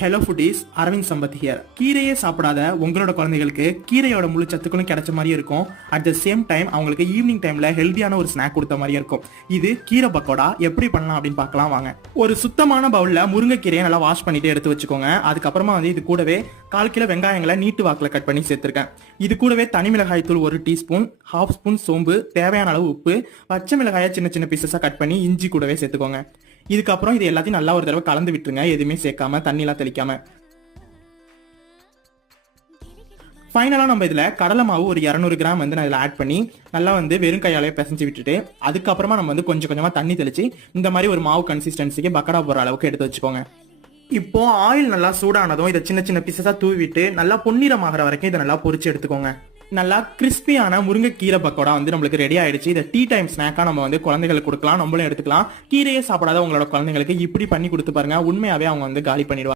Hello foodies, Aravind Sampath here. கீரையே சாப்பிடாத உங்களோட குழந்தைகளுக்கு கீரையோட முழு சத்துக்களும் கிடைச்ச மாதிரியே இருக்கும். அட் த சேம் டைம் அவங்களுக்கு ஈவினிங் டைம்ல ஹெல்த்தியான ஒரு ஸ்நாக் கொடுத்த மாதிரியே இருக்கும். இது கீரை பக்கோடா எப்படி பண்ணலாம் அப்படின்னு பார்க்கலாம் வாங்க. ஒரு சுத்தமான பவுல்ல முருங்கைக்கீரையை நல்லா வாஷ் பண்ணிட்டு எடுத்து வச்சுக்கோங்க. அதுக்கப்புறமா இது கூடவே 1/4 கிலோ வெங்காயங்களை நீட்டு வாக்கில் கட் பண்ணி சேர்த்திருக்கேன். இது கூடவே தனி மிளகாய் தூள் 1 டீஸ்பூன், 1/2 ஸ்பூன் சோம்பு, தேவையான அளவு உப்பு, பச்சை மிளகாயை சின்ன சின்ன பீசஸா கட் பண்ணி இஞ்சி கூடவே சேர்த்துக்கோங்க. இதுக்கப்புறம் இது எல்லாத்தையும் நல்லா ஒரு தடவை கலந்து விட்டுருங்க, எதுவுமே சேர்க்காம தண்ணிலாம் தெளிக்காம. ஃபைனலா நம்ம இதுல கடலை மாவு ஒரு 200 கிராம் நான் இதுல ஆட் பண்ணி நல்லா வெறும் கையாலே பிசைஞ்சு விட்டுட்டு அதுக்கப்புறமா நம்ம கொஞ்சம் கொஞ்சமா தண்ணி தெளிச்சு இந்த மாதிரி ஒரு மாவு கன்சிஸ்டன்சிக்கு பக்கடா போற அளவுக்கு எடுத்து வச்சுக்கோங்க. இப்போ ஆயில் நல்லா சூடானதும் இதை சின்ன சின்ன பீசஸா தூவி விட்டு நல்லா பொன்னிறமாகற வரைக்கும் இதை நல்லா பொரிச்சு எடுத்துக்கோங்க. நல்லா கிறிஸ்பியான முருங்கைக்கீரை பக்கோடா நம்மளுக்கு ரெடி ஆயிடுச்சு. இதை டீ டைம் ஸ்நாக்கா நம்ம குழந்தைகளுக்கு கொடுக்கலாம், நம்மளும் எடுத்துக்கலாம். கீரையே சாப்பிடாத உங்களோட குழந்தைங்களுக்கு இப்படி பண்ணி கொடுத்து பாருங்க, உண்மையாவே அவங்க காலி பண்ணிடுவாங்க.